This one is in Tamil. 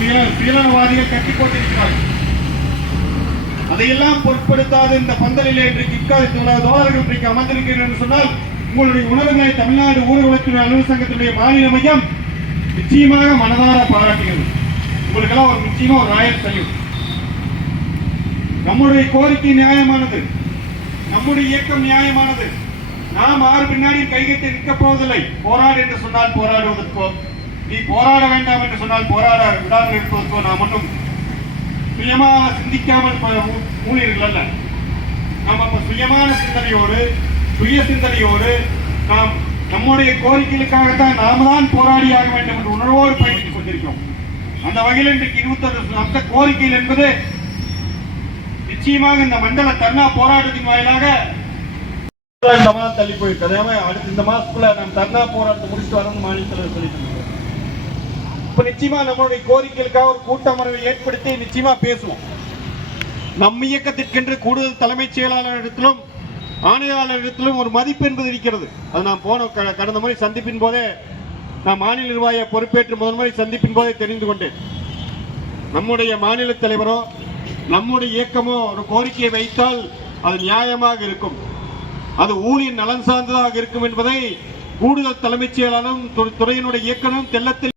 சீலனவாதிகள் கட்டி போட்டிருக்கிறார்கள். அதையெல்லாம் பொருட்படுத்தாத இந்த பந்தலிலே இன்றைக்கு தோழர்கள் இன்றைக்கு அமர்ந்திருக்கிறீர்கள் என்று சொன்னால் உங்களுடைய உணர்வுகளை தமிழ்நாடு ஊரகத்துறை அலுவலக சங்கத்தினுடைய மாநில மையம் நிச்சயமாக மனதார பாராட்டுகிறது. உங்களுக்கெல்லாம் ஒரு நிச்சயமா ஒரு ராயல் சல்யூட். நம்முடைய கோரிக்கை நியாயமானது, நம்முடைய இயக்கம் நியாயமானது. நாம் ஆறு பின்னாடி கைகட்டி நிற்கப் போவதில்லை. போராடு என்று சொன்னால் போராடுவதற்கோ, நீ போராட வேண்டாம் என்று சொன்னால் போராட விடாமல் இருப்பதற்கோ நாம் ஒன்றும் சுயமாக சிந்திக்காமல் ஊழியர்கள் அல்ல. நாம் சுயமான சிந்தனையோடு, சுய சிந்தனையோடு நாம் நம்முடைய கோரிக்கைகளுக்காகத்தான் நாம தான் போராடியாக வேண்டும் என்ற உணர்வோடு பயணித்துக் கொண்டிருக்கிறோம். அந்த வகையில் இன்றைக்கு 21 அந்த கோரிக்கைகள் என்பது நிச்சயமாக இந்த மண்டல தர்ணா போராட்டத்தின் வாயிலாக இந்த மாதம் தள்ளி போயிருக்கு. அடுத்து இந்த மாசத்துல நாம் தர்ணா போராட்டத்தை முடிச்சுட்டு வரணும் மாநிலத்தில் சொல்லிட்டு. இப்ப நிச்சயமா நம்மளுடைய கோரிக்கைகளுக்காக ஒரு கூட்டமரவை ஏற்படுத்தி நிச்சயமா பேசுவோம். நம் இயக்கத்திற்கென்று கூடுதல் தலைமைச் செயலாளரிடத்திலும் ஆணையாளரிடத்திலும் ஒரு மதிப்பு என்பது இருக்கிறது. அது நாம் கடந்த முறை சந்திப்பின் போதே நான் மாநில நிர்வாக பொறுப்பேற்று முதல் முறை சந்திப்பின் போதே தெரிந்து கொண்டேன். நம்முடைய மாநில தலைவரோ நம்முடைய இயக்கமோ ஒரு கோரிக்கையை வைத்தால் அது நியாயமாக இருக்கும், அது ஊழியர் நலன் சார்ந்ததாக இருக்கும் என்பதை கூடுதல் தலைமைச் செயலாளரும் துறையினுடைய இயக்கமும் தெள்ளத்தில்